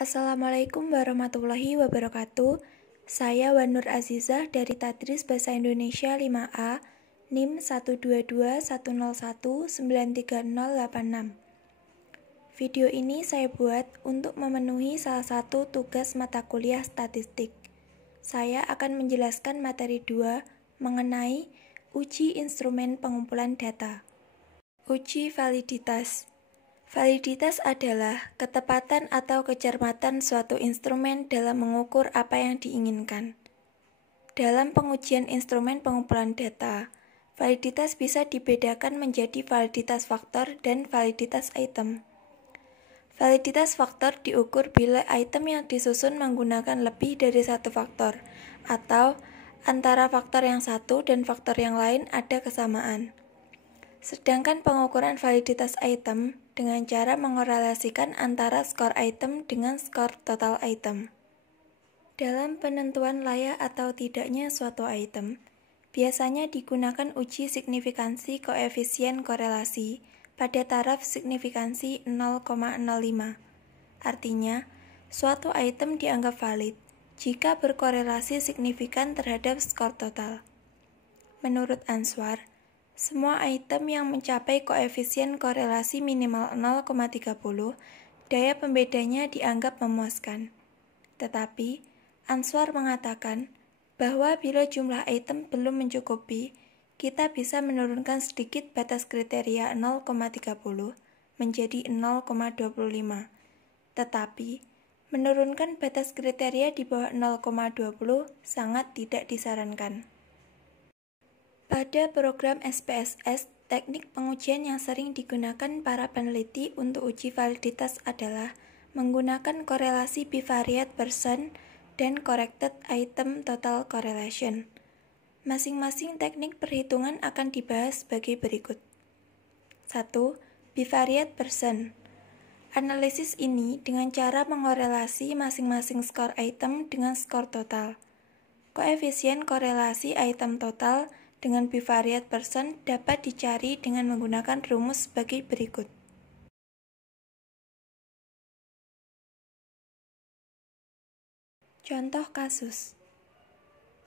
Assalamualaikum warahmatullahi wabarakatuh. Saya Wanur Azizah dari Tadris Bahasa Indonesia 5A, NIM 12210193086. Video ini saya buat untuk memenuhi salah satu tugas mata kuliah statistik. Saya akan menjelaskan materi 2 mengenai uji instrumen pengumpulan data. Uji validitas. Validitas adalah ketepatan atau kecermatan suatu instrumen dalam mengukur apa yang diinginkan. Dalam pengujian instrumen pengumpulan data, validitas bisa dibedakan menjadi validitas faktor dan validitas item. Validitas faktor diukur bila item yang disusun menggunakan lebih dari satu faktor, atau antara faktor yang satu dan faktor yang lain ada kesamaan. Sedangkan pengukuran validitas item dengan cara mengorelasikan antara skor item dengan skor total item. Dalam penentuan layak atau tidaknya suatu item, biasanya digunakan uji signifikansi koefisien korelasi pada taraf signifikansi 0,05. Artinya, suatu item dianggap valid jika berkorelasi signifikan terhadap skor total. Menurut Answar, semua item yang mencapai koefisien korelasi minimal 0,30, daya pembedanya dianggap memuaskan. Tetapi, Answar mengatakan bahwa bila jumlah item belum mencukupi, kita bisa menurunkan sedikit batas kriteria 0,30 menjadi 0,25. Tetapi, menurunkan batas kriteria di bawah 0,20 sangat tidak disarankan. Pada program SPSS, teknik pengujian yang sering digunakan para peneliti untuk uji validitas adalah menggunakan korelasi bivariate percent dan corrected item total correlation. Masing-masing teknik perhitungan akan dibahas sebagai berikut. 1. Bivariate percent. Analisis ini dengan cara mengorelasi masing-masing skor item dengan skor total. Koefisien korelasi item total dengan bivariate percent dapat dicari dengan menggunakan rumus sebagai berikut. Contoh kasus.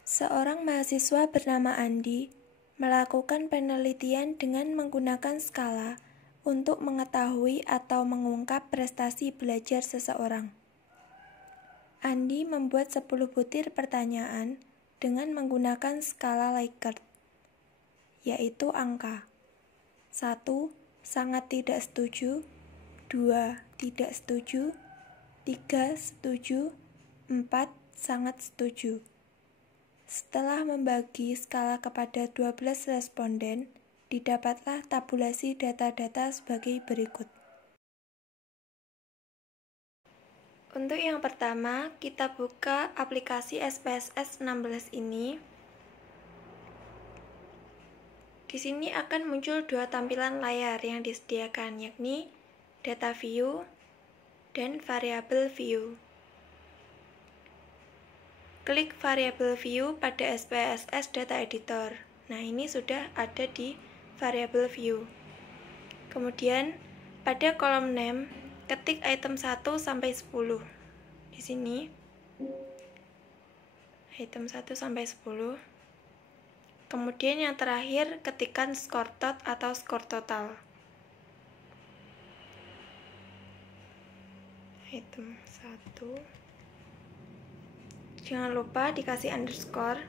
Seorang mahasiswa bernama Andi melakukan penelitian dengan menggunakan skala untuk mengetahui atau mengungkap prestasi belajar seseorang. Andi membuat 10 butir pertanyaan dengan menggunakan skala Likert, yaitu angka 1. Sangat tidak setuju, 2. Tidak setuju, 3. Setuju, 4. Sangat setuju. Setelah membagi skala kepada 12 responden, didapatlah tabulasi data-data sebagai berikut. Untuk yang pertama, kita buka aplikasi SPSS 16 ini. Di sini akan muncul dua tampilan layar yang disediakan, yakni data view dan variable view. Klik variable view pada SPSS Data Editor. Nah, ini sudah ada di variable view. Kemudian, pada kolom name, ketik item 1 sampai 10. Di sini, item 1 sampai 10. Kemudian yang terakhir, ketikkan skor tot atau skor total. Item 1. Jangan lupa dikasih underscore.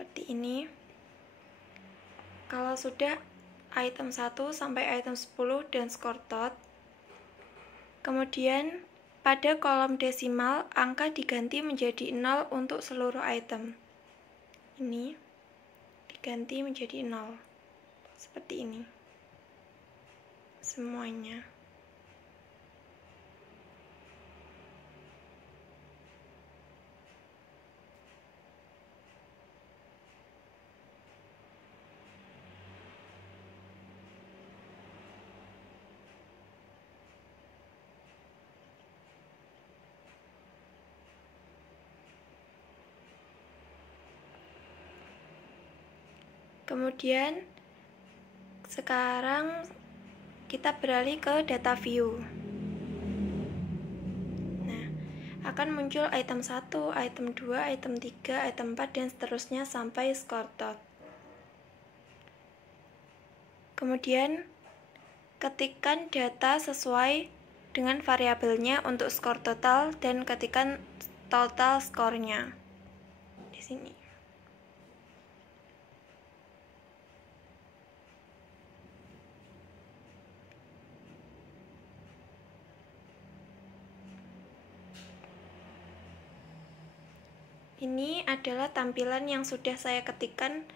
seperti ini. Kalau sudah item 1 sampai item 10 dan skor tot, kemudian pada kolom desimal angka diganti menjadi 0 untuk seluruh item. Ini diganti menjadi 0 seperti ini semuanya. Kemudian sekarang kita beralih ke data view. Nah, akan muncul item 1, item 2, item 3, item 4 dan seterusnya sampai skor tot. Kemudian ketikkan data sesuai dengan variabelnya untuk skor total dan ketikkan total skornya di sini. Ini adalah tampilan yang sudah saya ketikkan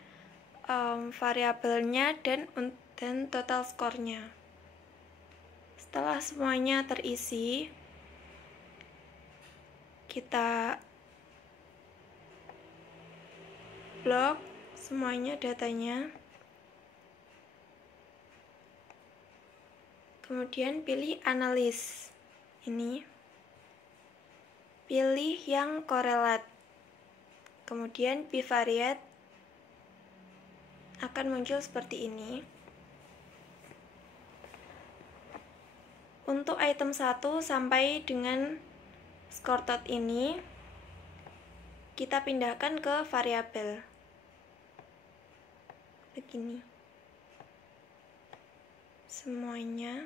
variabelnya dan total skornya. Setelah semuanya terisi, kita blok semuanya datanya. Kemudian pilih analis. Ini. Pilih yang korelat. Kemudian bivariate akan muncul seperti ini. Untuk item 1 sampai dengan skor tot ini kita pindahkan ke variabel. Begini. Semuanya.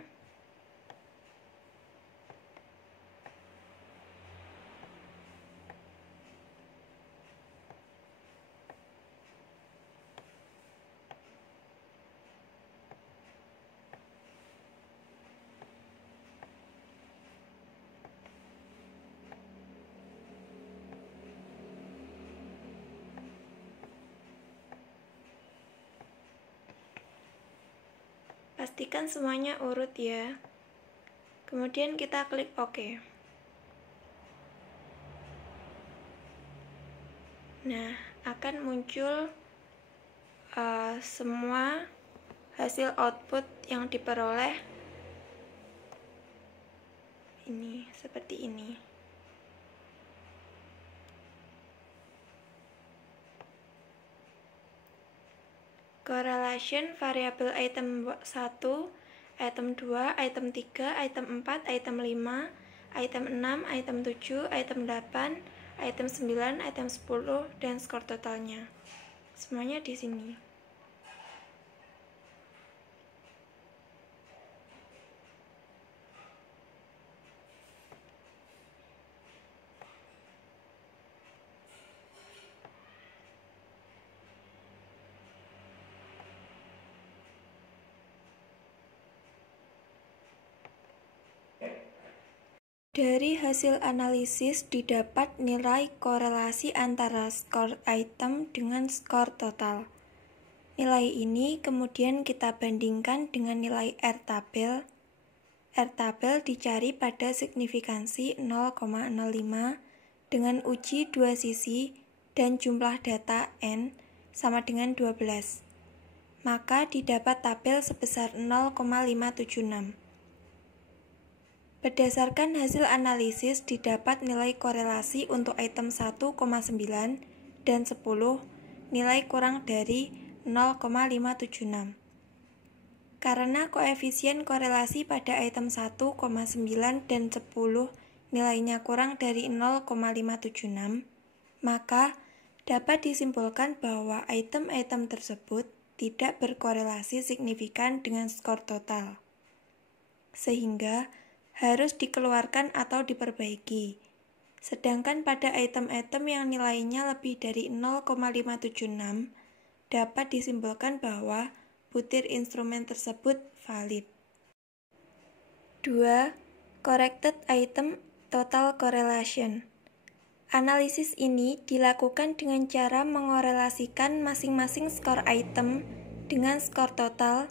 Pastikan semuanya urut ya. Kemudian kita klik OK. Nah, akan muncul semua hasil output yang diperoleh. Ini seperti ini. Correlation variabel item 1, item 2, item 3, item 4, item 5, item 6, item 7, item 8, item 9, item 10, dan skor totalnya. Semuanya di sini. Dari hasil analisis didapat nilai korelasi antara skor item dengan skor total. Nilai ini kemudian kita bandingkan dengan nilai R-tabel. R-tabel dicari pada signifikansi 0,05 dengan uji dua sisi dan jumlah data N sama dengan 12. Maka didapat tabel sebesar 0,576. Berdasarkan hasil analisis didapat nilai korelasi untuk item 1,9 dan 10 nilai kurang dari 0,576. Karena koefisien korelasi pada item 1,9 dan 10 nilainya kurang dari 0,576, maka dapat disimpulkan bahwa item-item tersebut tidak berkorelasi signifikan dengan skor total. Sehingga harus dikeluarkan atau diperbaiki. Sedangkan pada item-item yang nilainya lebih dari 0,576 dapat disimpulkan bahwa butir instrumen tersebut valid. 2. Corrected item total correlation. Analisis ini dilakukan dengan cara mengorelasikan masing-masing skor item dengan skor total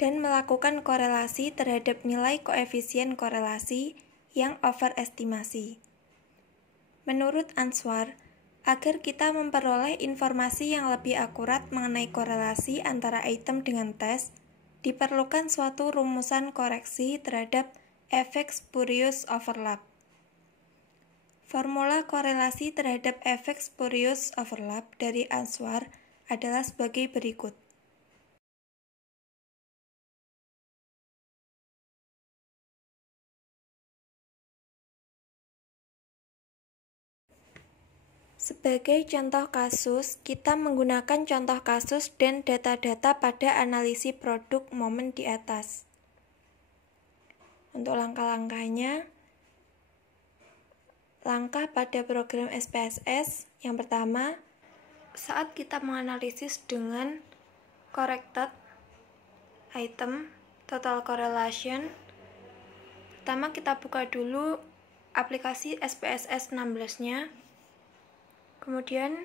dan melakukan korelasi terhadap nilai koefisien korelasi yang overestimasi. Menurut Answar, agar kita memperoleh informasi yang lebih akurat mengenai korelasi antara item dengan tes, diperlukan suatu rumusan koreksi terhadap efek spurious overlap. Formula korelasi terhadap efek spurious overlap dari Answar adalah sebagai berikut. Sebagai contoh kasus, kita menggunakan contoh kasus dan data-data pada analisis produk momen di atas. Untuk langkah-langkahnya, langkah pada program SPSS yang pertama, saat kita menganalisis dengan corrected item total correlation, pertama kita buka dulu aplikasi SPSS 16-nya. Kemudian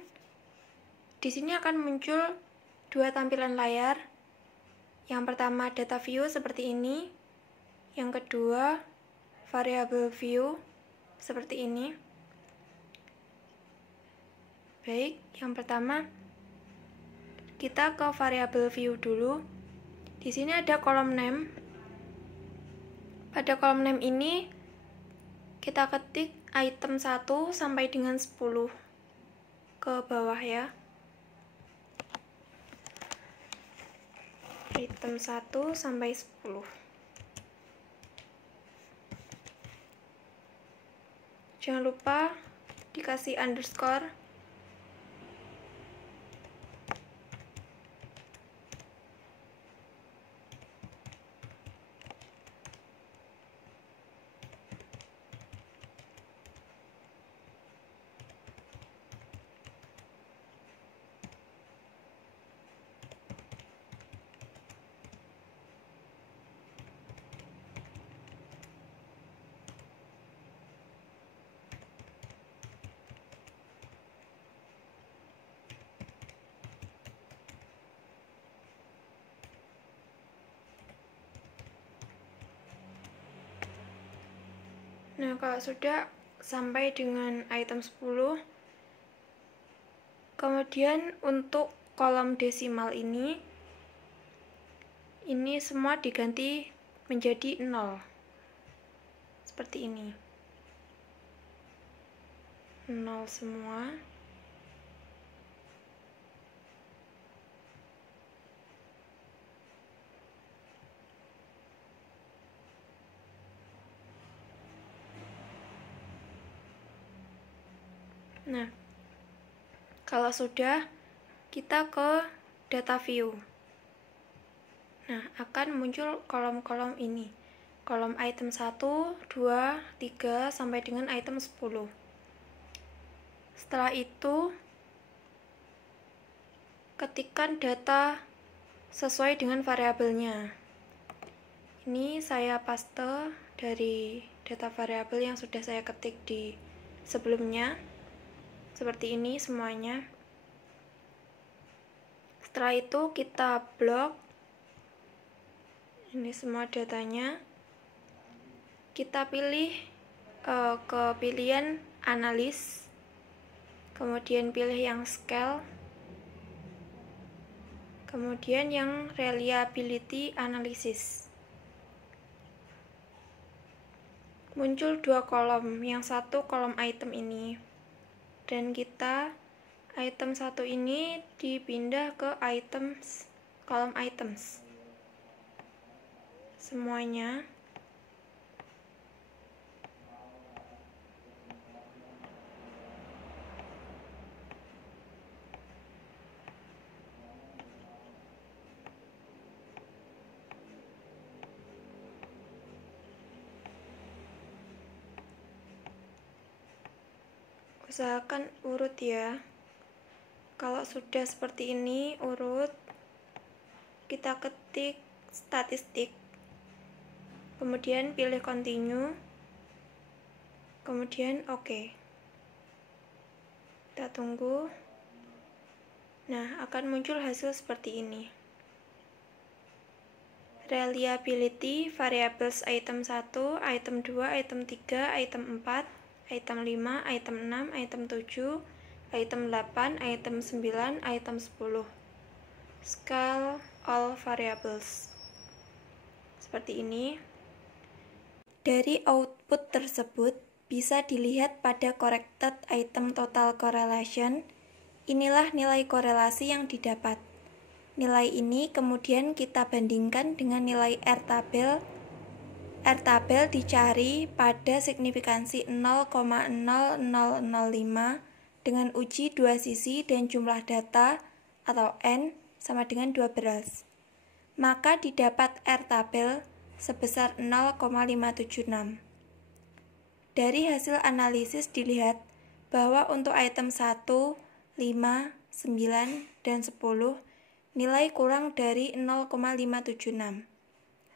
di sini akan muncul dua tampilan layar. Yang pertama data view seperti ini, yang kedua variable view seperti ini. Baik, yang pertama kita ke variable view dulu. Di sini ada kolom name. Pada kolom name ini kita ketik item 1 sampai dengan 10 ke bawah ya. Item 1 sampai 10. Jangan lupa dikasih underscore. Nah, kalau sudah sampai dengan item 10, kemudian untuk kolom desimal ini semua diganti menjadi 0. Seperti ini. 0 semua. Nah, kalau sudah, kita ke data view. Nah, akan muncul kolom-kolom ini. Kolom item 1, 2, 3, sampai dengan item 10. Setelah itu, ketikkan data sesuai dengan variabelnya. Ini saya paste dari data variabel yang sudah saya ketik di sebelumnya. Seperti ini semuanya. Setelah itu kita blok. Ini semua datanya. Kita pilih ke pilihan analis. Kemudian pilih yang scale. Kemudian yang reliability analysis. Muncul dua kolom. Yang satu kolom item ini. Dan kita item 1 ini dipindah ke items, kolom items semuanya. Usahakan urut ya. Kalau sudah seperti ini urut, kita ketik statistik, kemudian pilih continue, kemudian OK. Kita tunggu. Nah, akan muncul hasil seperti ini. Reliability, variables item 1, item 2, item 3, item 4, item 5, item 6, item 7, item 8, item 9, item 10. Scale all variables. Seperti ini. Dari output tersebut, bisa dilihat pada corrected item total correlation. Inilah nilai korelasi yang didapat. Nilai ini kemudian kita bandingkan dengan nilai R-tabel. R-tabel dicari pada signifikansi 0,0005 dengan uji dua sisi dan jumlah data atau N sama dengan 12. Maka didapat R-tabel sebesar 0,576. Dari hasil analisis dilihat bahwa untuk item 1, 5, 9, dan 10 nilai kurang dari 0,576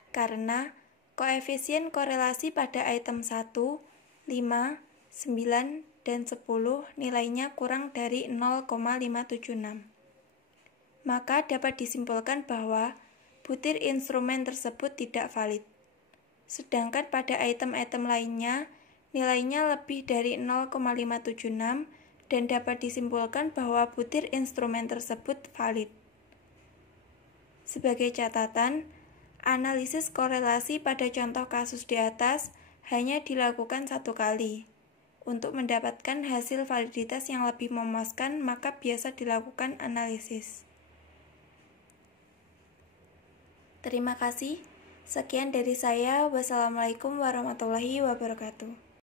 karena koefisien korelasi pada item 1, 5, 9, dan 10 nilainya kurang dari 0,576. Maka dapat disimpulkan bahwa butir instrumen tersebut tidak valid. Sedangkan pada item-item lainnya nilainya lebih dari 0,576 dan dapat disimpulkan bahwa butir instrumen tersebut valid. Sebagai catatan, analisis korelasi pada contoh kasus di atas hanya dilakukan satu kali. Untuk mendapatkan hasil validitas yang lebih memuaskan, maka biasa dilakukan analisis. Terima kasih. Sekian dari saya. Wassalamualaikum warahmatullahi wabarakatuh.